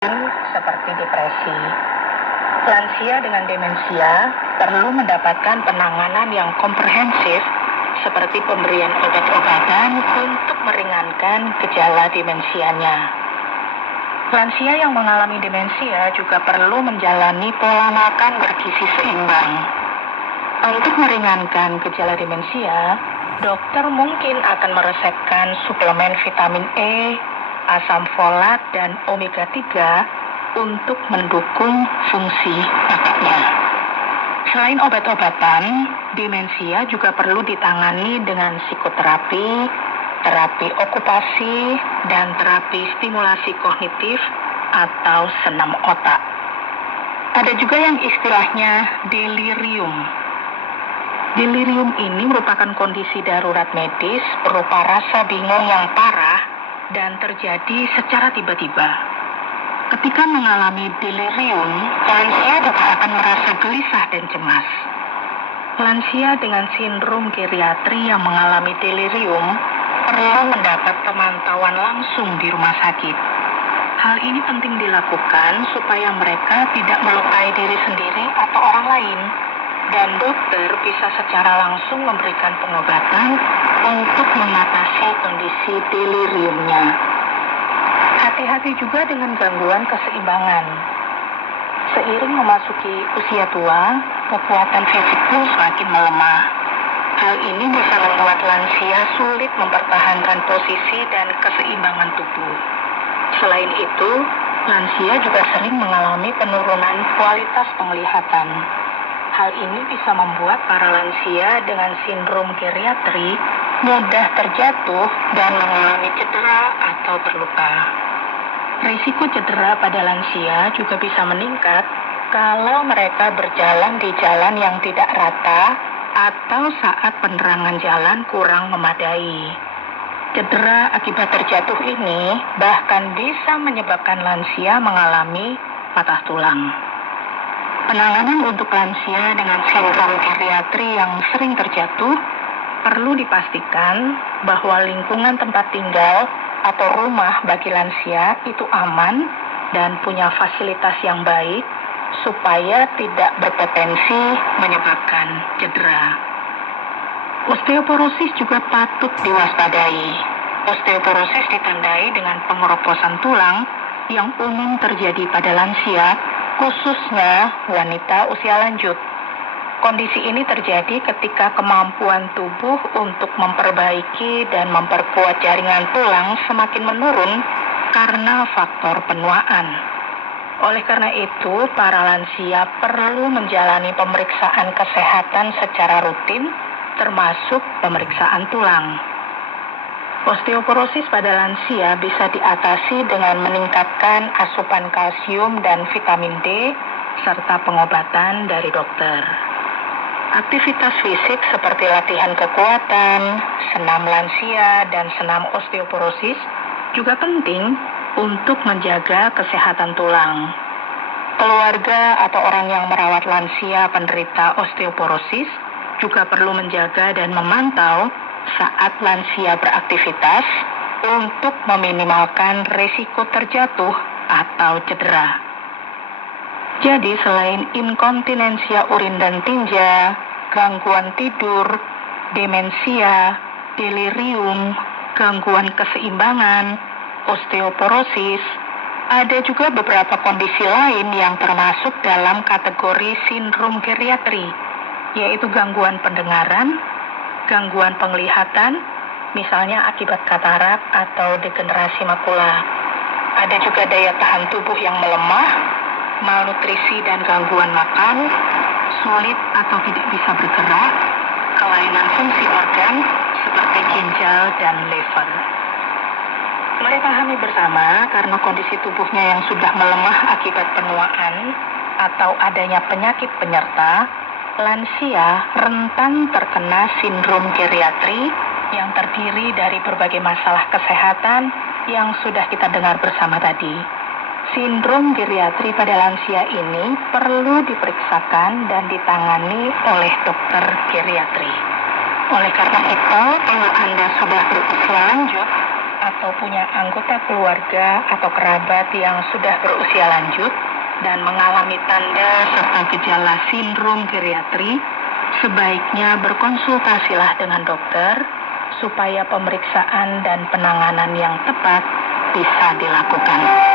seperti depresi. Lansia dengan demensia perlu mendapatkan penanganan yang komprehensif seperti pemberian obat-obatan untuk meringankan gejala demensianya. Lansia yang mengalami demensia juga perlu menjalani pola makan bergizi seimbang. Untuk meringankan gejala demensia, dokter mungkin akan meresepkan suplemen vitamin E, asam folat, dan omega 3 untuk mendukung fungsi otaknya. Selain obat-obatan, demensia juga perlu ditangani dengan psikoterapi, terapi okupasi, dan terapi stimulasi kognitif atau senam otak. Ada juga yang istilahnya delirium. Delirium ini merupakan kondisi darurat medis berupa rasa bingung yang parah dan terjadi secara tiba-tiba. Ketika mengalami delirium, lansia juga akan merasa gelisah dan cemas. Lansia dengan sindrom geriatri yang mengalami delirium perlu mendapat pemantauan langsung di rumah sakit. Hal ini penting dilakukan supaya mereka tidak melukai diri sendiri atau orang lain, dan dokter bisa secara langsung memberikan pengobatan untuk mengatasi kondisi deliriumnya. Hati-hati juga dengan gangguan keseimbangan. Seiring memasuki usia tua, kekuatan fisik pun semakin melemah. Hal ini bisa membuat lansia sulit mempertahankan posisi dan keseimbangan tubuh. Selain itu, lansia juga sering mengalami penurunan kualitas penglihatan. Hal ini bisa membuat para lansia dengan sindrom geriatri mudah terjatuh dan mengalami cedera atau terluka. Risiko cedera pada lansia juga bisa meningkat kalau mereka berjalan di jalan yang tidak rata atau saat penerangan jalan kurang memadai. Cedera akibat terjatuh ini bahkan bisa menyebabkan lansia mengalami patah tulang. Penanganan untuk lansia dengan sindrom geriatri yang sering terjatuh perlu dipastikan bahwa lingkungan tempat tinggal atau rumah bagi lansia itu aman dan punya fasilitas yang baik supaya tidak berpotensi menyebabkan cedera. Osteoporosis juga patut diwaspadai. Osteoporosis ditandai dengan pengeroposan tulang yang umum terjadi pada lansia, khususnya wanita usia lanjut. Kondisi ini terjadi ketika kemampuan tubuh untuk memperbaiki dan memperkuat jaringan tulang semakin menurun karena faktor penuaan. Oleh karena itu, para lansia perlu menjalani pemeriksaan kesehatan secara rutin, termasuk pemeriksaan tulang. Osteoporosis pada lansia bisa diatasi dengan meningkatkan asupan kalsium dan vitamin D, serta pengobatan dari dokter. Aktivitas fisik seperti latihan kekuatan, senam lansia, dan senam osteoporosis juga penting untuk menjaga kesehatan tulang. Keluarga atau orang yang merawat lansia penderita osteoporosis juga perlu menjaga dan memantau saat lansia beraktivitas untuk meminimalkan risiko terjatuh atau cedera. Jadi selain inkontinensia urin dan tinja, gangguan tidur, demensia, delirium, gangguan keseimbangan, osteoporosis, ada juga beberapa kondisi lain yang termasuk dalam kategori sindrom geriatri, yaitu gangguan pendengaran, gangguan penglihatan, misalnya akibat katarak atau degenerasi makula. Ada juga daya tahan tubuh yang melemah, malnutrisi dan gangguan makan, sulit atau tidak bisa bergerak, kelainan fungsi organ seperti ginjal dan liver. Mari pahami bersama, karena kondisi tubuhnya yang sudah melemah akibat penuaan atau adanya penyakit penyerta, lansia rentan terkena sindrom geriatri yang terdiri dari berbagai masalah kesehatan yang sudah kita dengar bersama tadi. Sindrom geriatri pada lansia ini perlu diperiksakan dan ditangani oleh dokter geriatri. Oleh karena itu, kalau Anda sudah berusia lanjut, atau punya anggota keluarga atau kerabat yang sudah berusia lanjut dan mengalami tanda serta gejala sindrom geriatri, sebaiknya berkonsultasilah dengan dokter supaya pemeriksaan dan penanganan yang tepat bisa dilakukan.